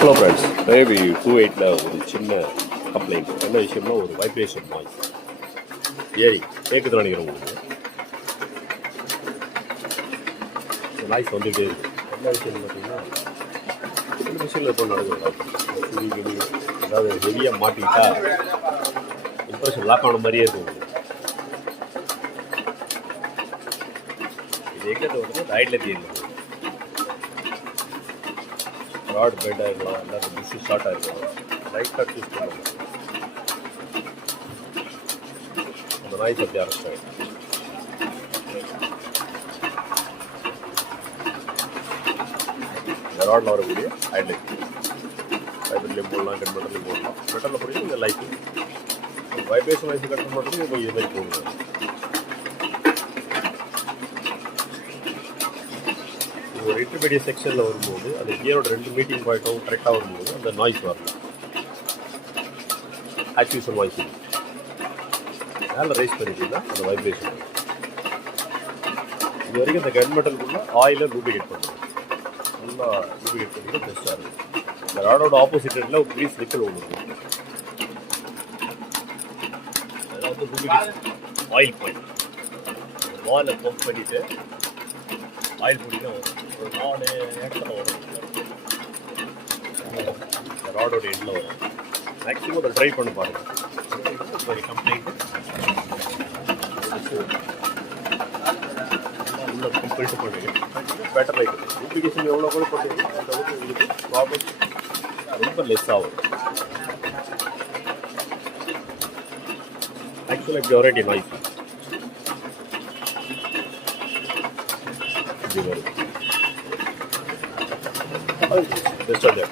Hello friends, RYOBI 28ல் ஒரு சின்ன complaint. என்ன விஷயம்னா, ஒரு வைப்ரேஷன் நாய்ஸ் கேட்குதுன்னு நினைக்கிறேன். உங்களுக்கு இந்த நாய்ஸ் வந்துகிட்டே இருக்குது. என்ன விஷயம்னு பார்த்தீங்கன்னா, இந்த மிஷினில் இப்போ நடக்குது. ஏதாவது ஹெவியாக மாட்டிக்கிட்டா இம்ப்ரெஷன் லாக் ஆன மாதிரியே இருக்கும். இது எங்கே வந்து ரைட்டில் தெரியும். ராட் பெட்டாக இருக்கலாம், இல்லை டிஸ்ஸு ஷார்ட்டாக இருக்கலாம். லைட்டாக சூஸ் பண்ணுவோம். அந்த நாய்ஸ் அப்படி அரெஸ்ட் ஆகிடும். இந்த ராடில் வரக்கூடிய ஹைட்லைட் ஹைட்லைட்லேயும் போடலாம், கன்வெர்ட்டர்லையும் போடலாம். மெட்டரில் போட்டு இந்த லைட் வைப்ரேஷன் லைட் கட் பண்ணுறது இப்போ இது மாதிரி போடுங்க. ஒரு இன்டர்மீடியட் செக்ஷனில் வரும்போது அந்த கியரோட 2 மீட்டிங் பாயிண்ட்டும் கரெக்டாக வரும்போது அந்த நாய்ஸ் வரலாம். ஆக்டிவேஷன் வாய்ஸ் மேலே ரைஸ் பண்ணிட்டீங்கன்னா அந்த வைப்ரேஷன். இது வரைக்கும் இந்த கன்மெட்டலுக்குள்ள ஆயிலை லூபிகேட் பண்ணுவோம். நல்லா லூபிகேட் பண்ணிட்டு பெஸ்ட்டாக இருக்கும். இந்த ராடோட ஆப்போசிட் எண்டில் ஒரு க்ரீஸ் நிக்கல் ஒன்று இருக்கும். அதெல்லாம் வந்து லூபிகேஷன் ஆயில் பாயிண்ட். வாலை பம்ப் பண்ணிவிட்டு ஆயில் பிடிக்கும். ஒரு 4 ஏக்கத்தில் வரும். ராடோட எண்ணில் வரும். மேக்ஸிமம் அதை ட்ரை பண்ணி பாருங்கள். ஒரு கம்ப்ளைண்ட் உள்ள கம்ப்ளீட் பண்ணுறீங்க. பெட்டர் லைட் லூப்ளிகேஷன் எவ்வளோ கூட பண்ணுறீங்க அந்த அளவுக்கு உங்களுக்கு ப்ராப்ளம் ரொம்ப லெஸ் ஆகும். ஆக்சுவலாக இப்படி வெரைட்டி நாய்ஸ் இப்படி வரும். பெஸ்ட்டாக